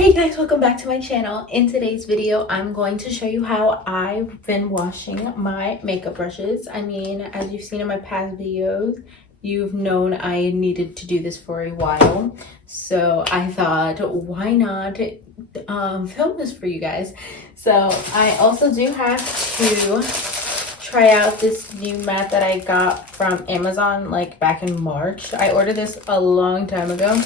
Hey guys, welcome back to my channel. In today's video, I'm going to show you how I've been washing my makeup brushes. I mean, as you've seen in my past videos, you've known I needed to do this for a while. So I thought, why not film this for you guys? So I also do have to try out this new mat that I got from Amazon like back in March. I ordered this a long time ago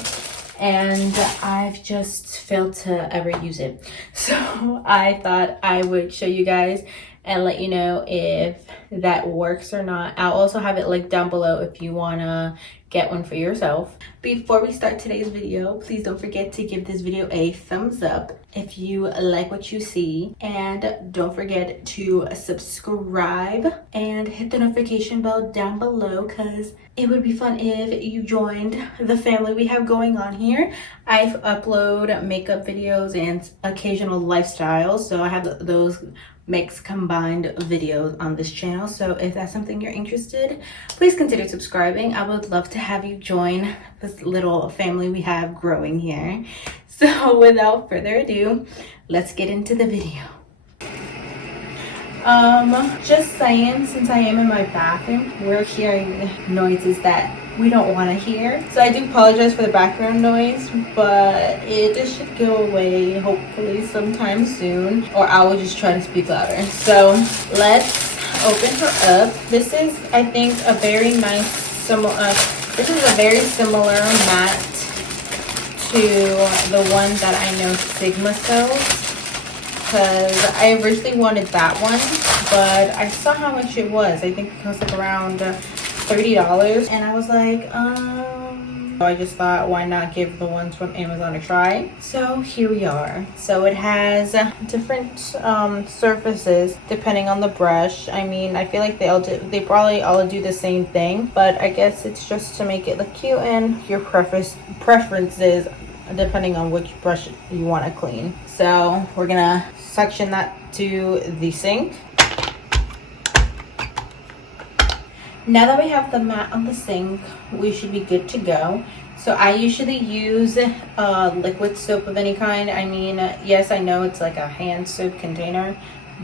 and I've just failed to ever use it. So I thought I would show you guys and let you know if that works or not. I'll also have it linked down below if you wanna get one for yourself. Before we start today's video, please don't forget to give this video a thumbs up if you like what you see, and don't forget to subscribe and hit the notification bell down below because it would be fun if you joined the family we have going on here. I upload makeup videos and occasional lifestyles, so I have those mixed combined videos on this channel. So if that's something you're interested, please consider subscribing. I would love to have you join this little family we have growing here. So without further ado, let's get into the video. Just saying, since I am in my bathroom, we're hearing noises that we don't want to hear. So I do apologize for the background noise, but it should go away hopefully sometime soon, or I will just try to speak louder. So let's open her up. This is, I think, a very nice this is a very similar mat to the one that I know Sigma sells, because I originally wanted that one, but I saw how much it was. I think it cost like around $30, and I was like, so I just thought, why not give the ones from Amazon a try? So here we are. So it has different surfaces depending on the brush. I mean, I feel like they probably all do the same thing, but I guess it's just to make it look cute and your preferences depending on which brush you want to clean. So we're gonna suction that to the sink. Now that we have the mat on the sink, we should be good to go. So I usually use liquid soap of any kind. I mean, yes, I know it's like a hand soap container,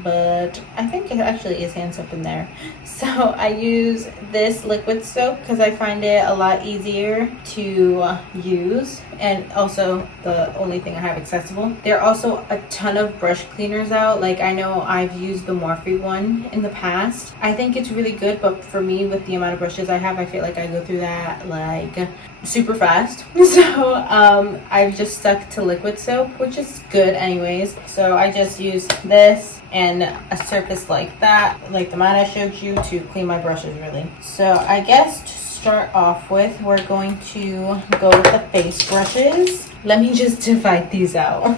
but I think it actually is hand soap in there. So I use this liquid soap because I find it a lot easier to use, and also the only thing I have accessible. There are also a ton of brush cleaners out. Like, I know I've used the Morphe one in the past. I think it's really good, but for me, with the amount of brushes I have, I feel like I go through that like super fast. So I've just stuck to liquid soap, which is good anyways. So I just use this and a surface like that, like the mat I showed you, to clean my brushes really. So I guess to start off with, we're going to go with the face brushes. Let me just divide these out.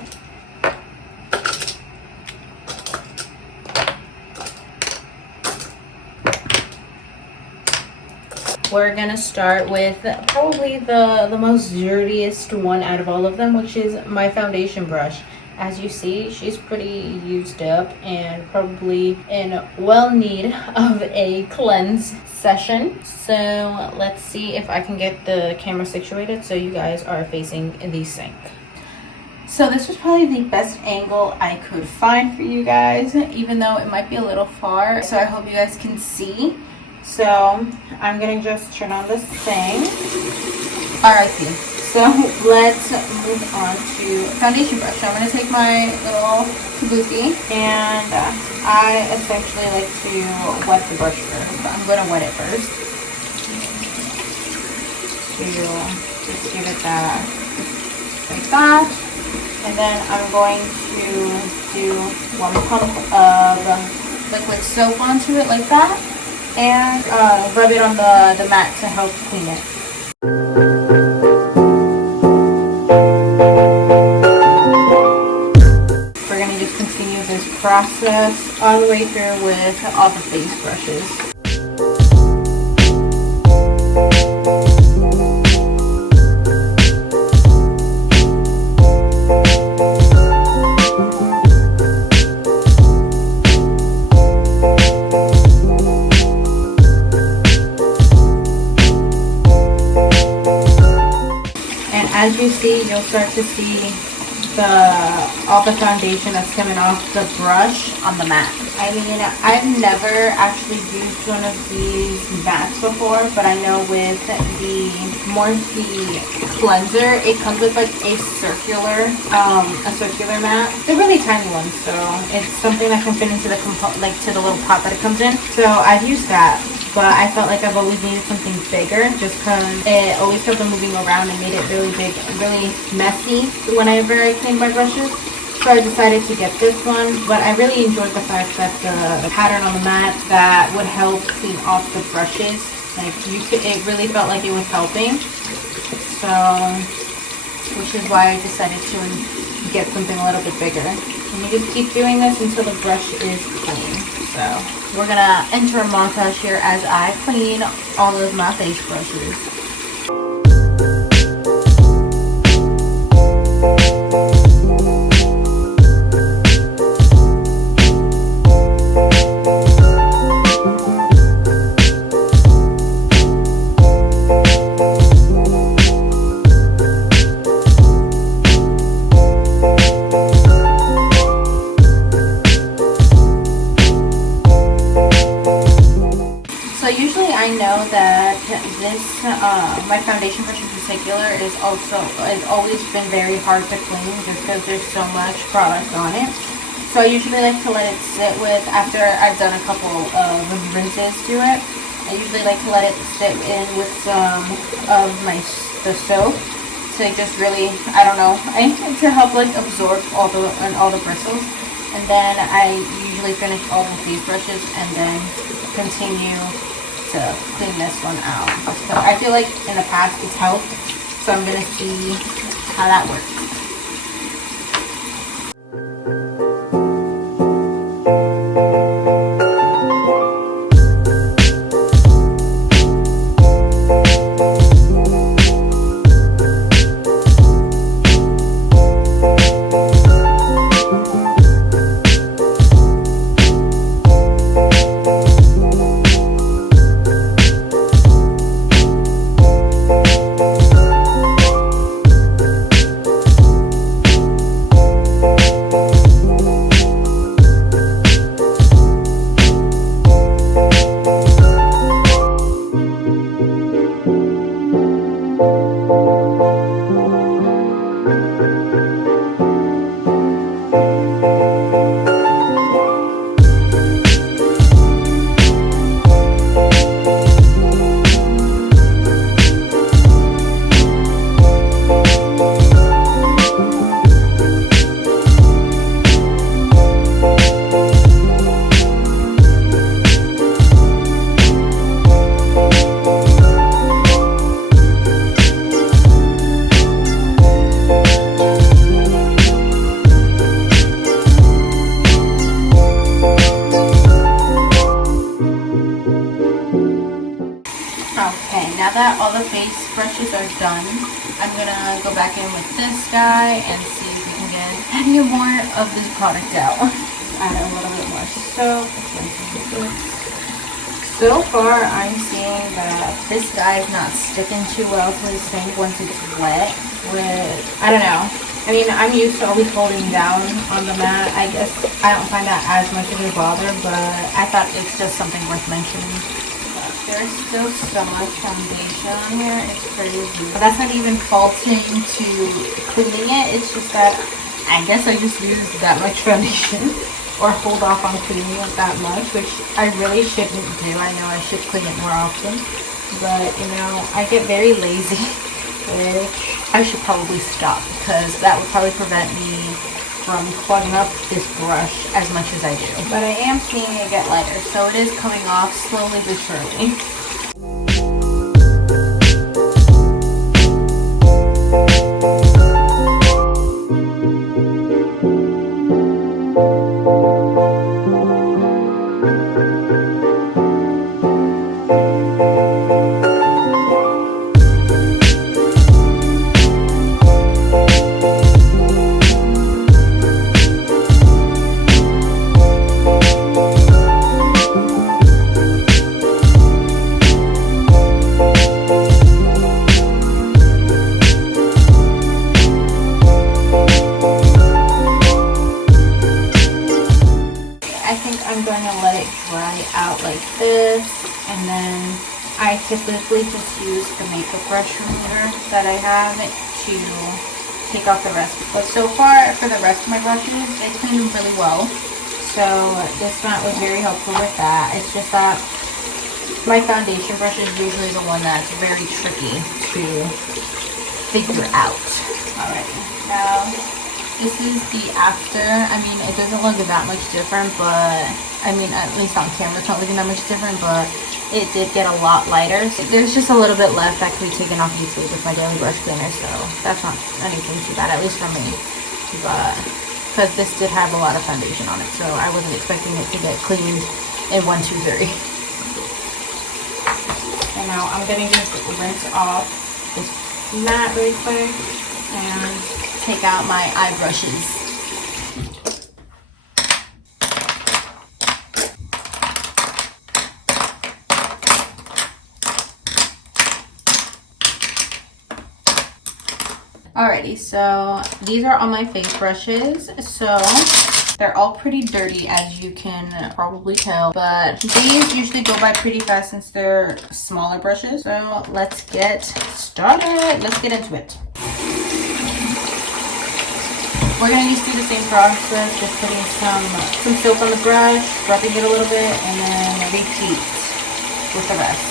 We're gonna start with probably the most dirtiest one out of all of them, which is my foundation brush. As you see, she's pretty used up and probably in well need of a cleanse session. So let's see if I can get the camera situated so you guys are facing the sink. So this was probably the best angle I could find for you guys, even though it might be a little far. So I hope you guys can see. So I'm gonna just turn on the sink. Alrighty. So let's move on to foundation brush. So I'm going to take my little kabuki, and I essentially like to wet the brush first. I'm going to wet it first to just give it that like that. And then I'm going to do 1 pump of liquid soap onto it like that, and rub it on the mat to help clean it. Process all the way through with all the face brushes. And as you see, you'll start to see all the foundation that's coming off the brush on the mat. I mean, I've never actually used one of these mats before, but I know with the Morphe cleanser, it comes with like a circular mat. They're really tiny ones, so it's something that can fit into the to the little pot that it comes in. So I've used that, but I felt like I've always needed something bigger just because it always kept on moving around and made it really big, really messy whenever I cleaned my brushes. So I decided to get this one, but I really enjoyed the fact that the pattern on the mat that would help clean off the brushes. Like it really felt like it was helping. So, which is why I decided to get something a little bit bigger. And you just keep doing this until the brush is clean. So we're gonna enter a montage here as I clean all of my face brushes. I know that this my foundation brush in particular is always been very hard to clean just because there's so much product on it. So I usually like to let it sit with, after I've done a couple of rinses to it, I usually like to let it sit in with some of the soap to just really, I don't know, to help like absorb all the bristles. And then I usually finish all the face brushes and then continue to clean this one out. So I feel like in the past it's helped, so I'm gonna see how that works. Now that all the face brushes are done, I'm gonna go back in with this guy and see if we can get any more of this product out. Add a little bit more soap. So far, I'm seeing that this guy is not sticking too well to his thing once it's wet. I don't know. I mean, I'm used to always holding down on the mat. I guess I don't find that as much of a bother, but I thought it's just something worth mentioning. There's still so much foundation on here, it's crazy. That's not even faulting to cleaning it, it's just that I guess I just used that much foundation or hold off on cleaning it that much, which I really shouldn't do. I know I should clean it more often, but you know, I get very lazy, which I should probably stop because that would probably prevent me from clogging up this brush as much as I do. But I am seeing it get lighter, so it is coming off slowly but surely. dry out like this. And then I typically just use the makeup brush remover that I have to take off the rest. But so far, for the rest of my brushes, they clean really well. So this mat was very helpful with that. It's just that my foundation brush is usually the one that's very tricky to figure out. Alright, now this is the after. I mean, it doesn't look that much different, but I mean, at least on camera it's not looking that much different, but it did get a lot lighter. There's just a little bit left that can be taken off easily with my daily brush cleaner, so that's not anything too bad, at least for me. But because this did have a lot of foundation on it, so I wasn't expecting it to get cleaned in 1, 2, 3. And now I'm gonna just rinse off this mat really quick and take out my eye brushes. Alrighty, so these are all my face brushes. So they're all pretty dirty, as you can probably tell, but these usually go by pretty fast since they're smaller brushes. So let's get started. Let's get into it. We're gonna just do the same process, just putting some soap on the brush, rubbing it a little bit, and then repeat with the rest.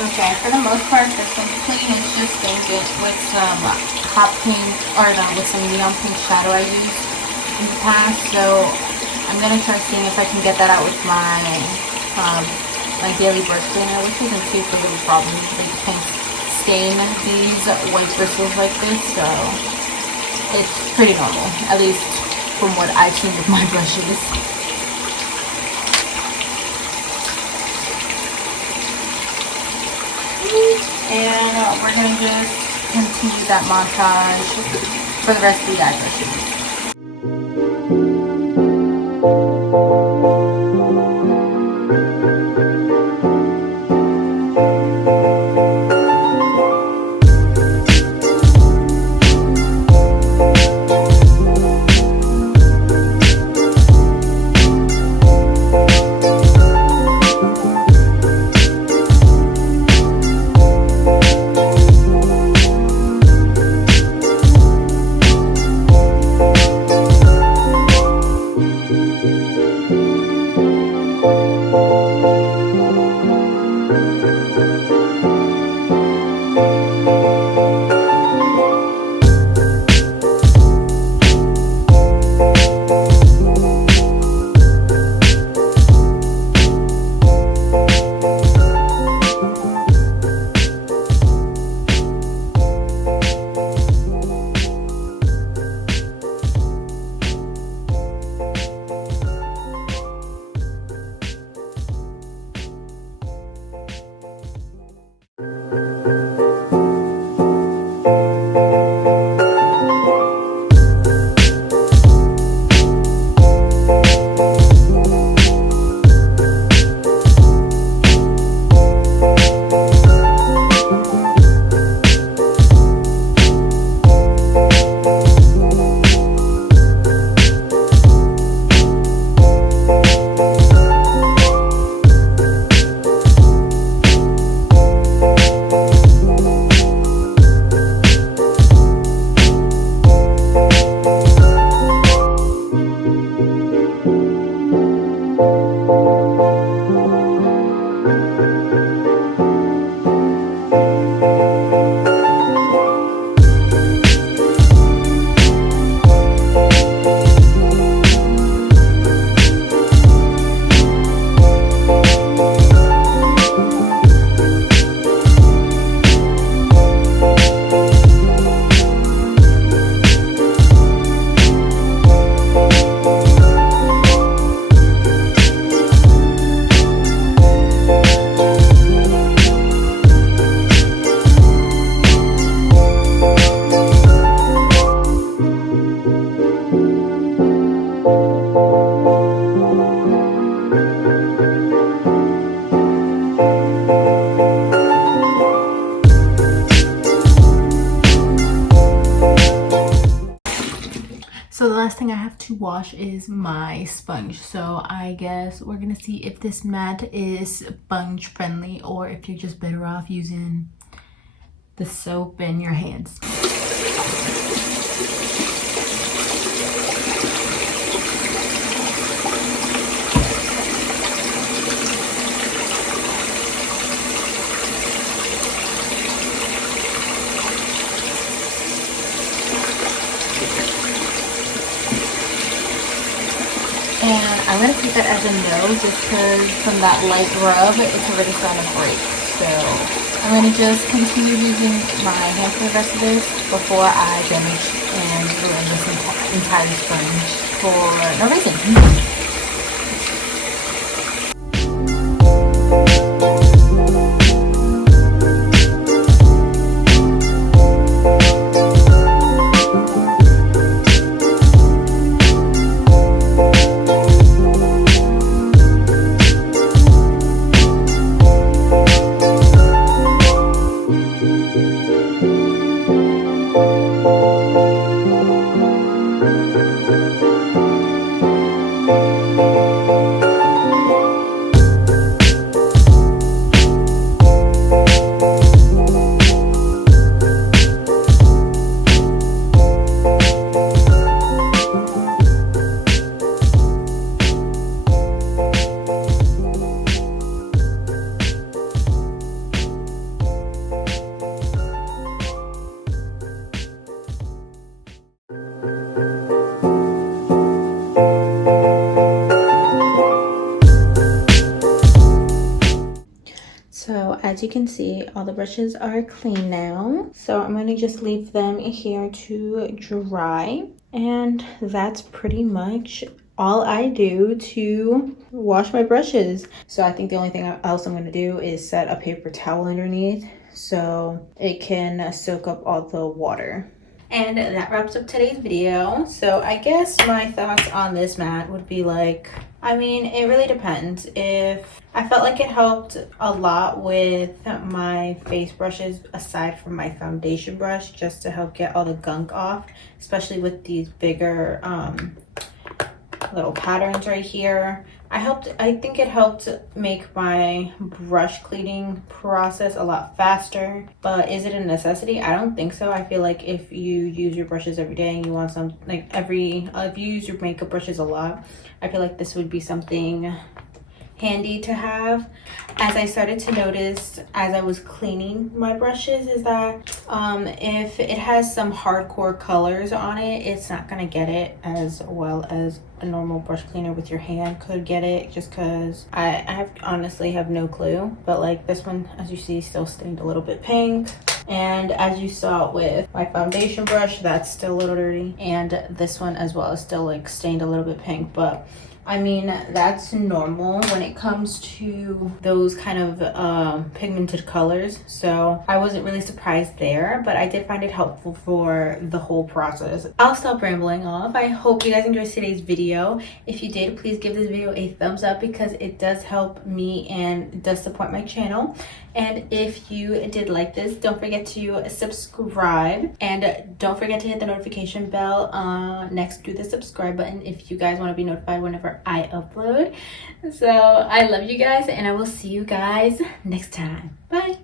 Okay, for the most part, this one's clean. It's just stained it with some hot pink, or no, with some neon pink shadow I used in the past. So I'm gonna try seeing if I can get that out with my my daily brush cleaner, which isn't too big of a problem. They can stain these white bristles like this, so it's pretty normal, at least from what I've seen with my brushes. And we're gonna just continue that montage for the rest of the eye brushes. So the last thing I have to wash is my sponge. So I guess we're gonna see if this mat is sponge friendly or if you're just better off using the soap in your hands. And I'm going to keep it as a no just because from that light rub, it's already starting to break. So I'm going to just continue using my hand for the rest of this before I damage and ruin this entire sponge for no reason. So as you can see, all the brushes are clean now. So I'm gonna just leave them here to dry. And that's pretty much all I do to wash my brushes. So I think the only thing else I'm gonna do is set a paper towel underneath so it can soak up all the water. And that wraps up today's video. So I guess my thoughts on this mat would be like, I mean, it really depends. If I felt like it helped a lot with my face brushes aside from my foundation brush, just to help get all the gunk off, especially with these bigger little patterns right here. I think it helped make my brush cleaning process a lot faster. But is it a necessity? I don't think so. I feel like if you use your brushes every day and you want some, like if you use your makeup brushes a lot, I feel like this would be something handy to have. As I started to notice as I was cleaning my brushes is that if it has some hardcore colors on it, it's not gonna get it as well as a normal brush cleaner with your hand could get it, just because I honestly have no clue. But like this one, as you see, still stained a little bit pink. And as you saw with my foundation brush, that's still a little dirty. And this one as well is still like stained a little bit pink. But I mean, that's normal when it comes to those kind of pigmented colors. So I wasn't really surprised there, but I did find it helpful for the whole process. I'll stop rambling off. I hope you guys enjoyed today's video. If you did, please give this video a thumbs up because it does help me and it does support my channel. And if you did like this, don't forget to subscribe and don't forget to hit the notification bell next to the subscribe button if you guys want to be notified whenever I upload. So I love you guys and I will see you guys next time. Bye.